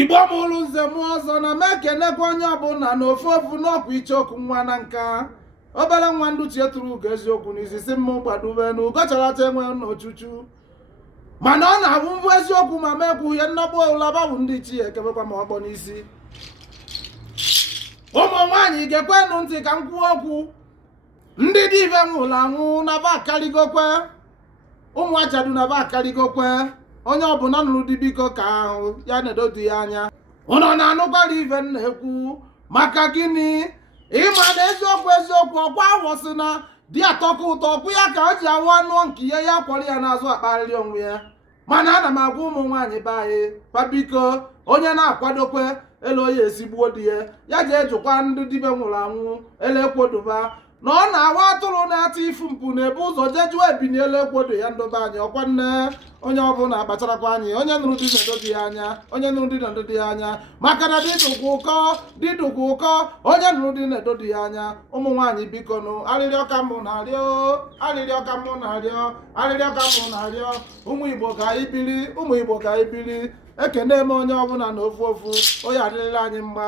Igbo mụrụ nze mụ ọzọ na m ekenekwa onye ọbụla na ofu ofu n'ọkwa icheoku nwa na nka obere nwa nduchie tụrụ ugo eziokwu n'izisi mmụ gbadube na ugocharata enwe n'ochuchu mana ọ na-abụ mbụ eziokwu ma mekwu ihe nnọkpụ ụlaba bụ ndị chi ekebekwa ma ọkpọ n'isi. Ụmụ nwaanyị gekwenụ ntị ka m kwuo okwu. Ndị dive nwụrụ anwụ na ba akarigokwe, ụmụ ajadu na ba akarigokwe. Onye ọbụla nụrụ di biko ka ahụ ya na-edo di ya anya. Ụnọ na-anụkwara ive m na-ekwu maka gịnị? Ịma na eziokwu ọkwa awọ si na di atọka ụtọ ọkwụ ya ka o ji awụ anụ nke ihe ya kwọrọ ya n'azụ akparịrị onwe ya. Mana ana m agwa ụmụ nwaanyị be anyị pa biko onye na-akwadokwe elu onye esigbuo di ya ya ji ejụkwa ndị dibe nwụrụ anwụ ele ekwodoba na ọ na-awa atụrụ na-ata ifu mpụ na-ebu ụzọ jejuo ebini elu ekwodo ya ndobe anyị ọkwa nne onye ọbụla akpacharakwa anyị onye nụrụ di na-edo di ya anya onye nụrụ di na-edo di ya anya maka na didụkwa ụkọ onye nụrụ di na-edo di ya anya. Ụmụ nwaanyị biko nụ arịrịọ ka mụ na-arịọ ụmụ Igbo ka anyị biri ekene m onye ọbụla na ofu onye adịrịla anyị mma.